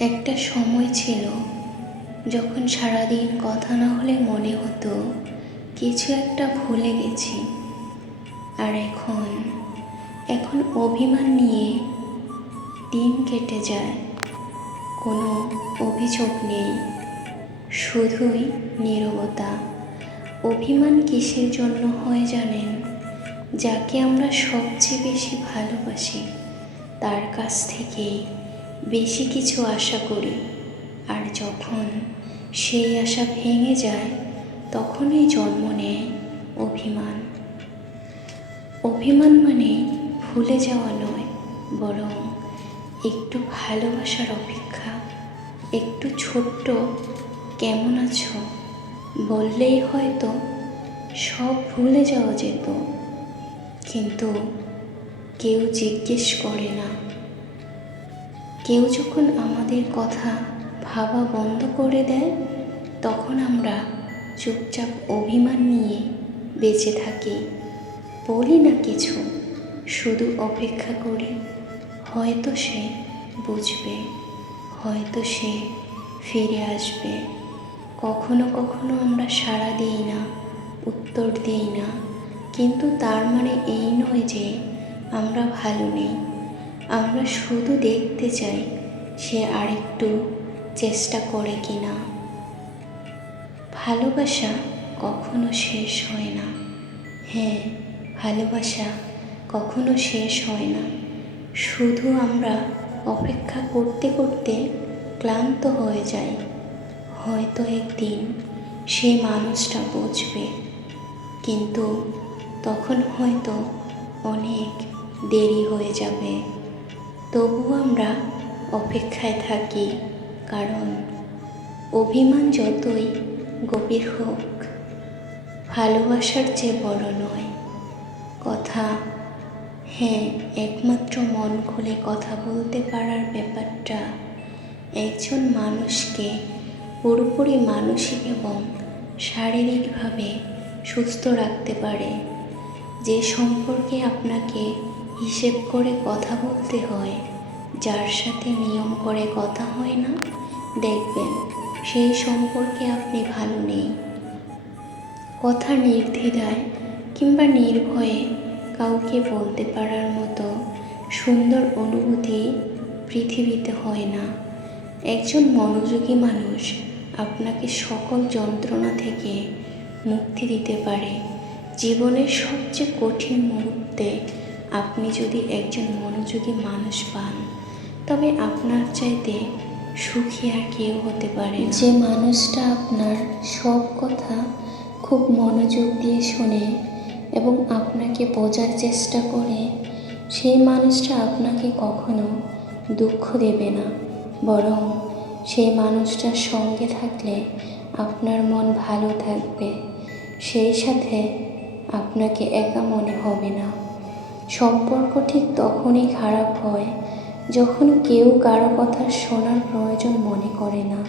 একটা সময় ছিল যখন সারাদিন কথা না হলে মনে হতো কিছু একটা ভুলে গেছি। আর এখন এখন অভিমান নিয়ে দিন কেটে যায়। কোনো অভিযোগ নেই, শুধুই নীরবতা। অভিমান কিসের জন্য হয় জানেন? যাকে আমরা সবচেয়ে বেশি ভালোবাসি, তার কাছ থেকেই। বেশি কিছু আশা করি। আর যখন সেই আশা ভেঙে যায়, তখনই জন্ম নেয় অভিমান। অভিমান মানে ভুলে যাওয়া নয়, বরং একটু ভালোবাসার অপেক্ষা, একটু ছোট্ট কেমন আছো? বললেই হয়তো সব ভুলে যাওয়া যেত। কিন্তু কেউ জিজ্ঞেস করে না কেউ যখন আমাদের কথা ভাবা বন্ধ করে দেয়, তখন আমরা চুপচাপ অভিমান নিয়ে বেঁচে থাকি। বলি না কিছু, শুধু অপেক্ষা করি। হয়তো সে বুঝবে, হয়তো সে ফিরে আসবে। কখনো কখনো আমরা সাড়া দিই না, উত্তর দিই না। কিন্তু তার মানে এই নয় যে আমরা ভালো নেই। আমরা শুধু দেখতে চাই সে আরেকটু চেষ্টা করে কি না ভালোবাসা কখনো শেষ হয় না। হ্যাঁ ভালোবাসা কখনো শেষ হয় না। শুধু আমরা অপেক্ষা করতে করতে ক্লান্ত হয়ে যাই। হয়তো একদিন সেই মানুষটা বুঝবে। কিন্তু তখন হয়তো অনেক দেরি হয়ে যাবে। তবু আমরা অপেক্ষায় থাকি, কারণ অভিমান যতই গভীর হোক, ভালোবাসার চেয়ে বড় নয়, কথা হ্যাঁ একমাত্র মন খুলে কথা বলতে পারার ব্যাপারটা একজন মানুষকে, পুরোপুরি মানসিক এবং শারীরিকভাবে সুস্থ রাখতে পারে। যে সম্পর্কে আপনাকে হিসেব করে কথা বলতে হয়। যার সাথে নিয়ম করে কথা হয় না, দেখবেন সেই সম্পর্কে আপনি ভালো নেই। কথা নির্দ্বিধায় কিংবা নির্ভয়ে কাউকে বলতে পারার মতো সুন্দর অনুভূতি পৃথিবীতে হয় না। একজন মনোযোগী মানুষ আপনাকে সকল যন্ত্রণা থেকে মুক্তি দিতে পারে। জীবনের সবচেয়ে কঠিন মুহূর্তে আপনি যদি একজন মনোযোগী মানুষ পান, তবে আপনার চাইতে সুখী আর কেউ হতে পারে যে মানুষটা আপনার সব কথা খুব মনোযোগ দিয়ে শোনে এবং আপনাকে বোঝার চেষ্টা করে, সেই মানুষটা আপনাকে কখনো দুঃখ দেবে না। বরং সেই মানুষটার সঙ্গে থাকলে আপনার মন ভালো থাকবে। সেই সাথে আপনাকে একা মনে হবে না। সম্পর্ক ঠিক তখনই খারাপ হয় যখন কেউ কারও কথা শোনার প্রয়োজন মনে করে না।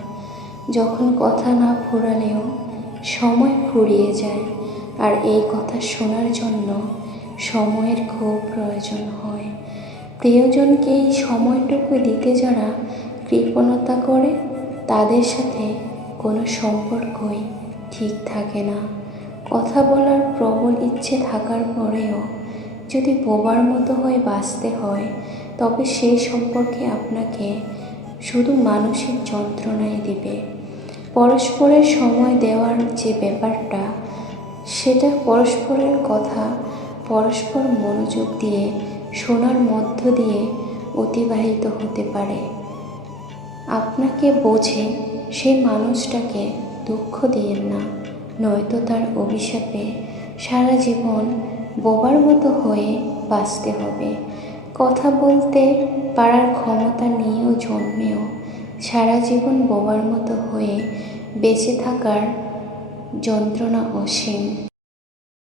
যখন কথা না ফুরালেও সময় ফুরিয়ে যায় আর এই কথা শোনার জন্য সময়ের খুব প্রয়োজন হয়। প্রিয়জনকে এই সময়টুকু দিতে যারা কৃপণতা করে, তাদের সাথে কোনো সম্পর্কই ঠিক থাকে না। কথা বলার প্রবল ইচ্ছে থাকার পরেও যদি বোবার মতো হয়ে বাঁচতে হয়, তবে সেই সম্পর্কে আপনাকে শুধু মানসিক যন্ত্রণাই দিবে। পরস্পরের সময় দেওয়ার যে ব্যাপারটা, সেটা পরস্পরের কথা, পরস্পর মনোযোগ দিয়ে, শোনার মধ্য দিয়ে অতিবাহিত হতে পারে। আপনাকে বোঝে সেই মানুষটাকে দুঃখ দিয়েন না, নয়তো তার অভিশাপে সারা জীবন বোবার মতো হয়ে বাঁচতে হবে। কথা বলতে পারার ক্ষমতা নিয়েও জন্মেও, সারা জীবন বোবার মতো হয়ে বেঁচে থাকার যন্ত্রণা অসীম।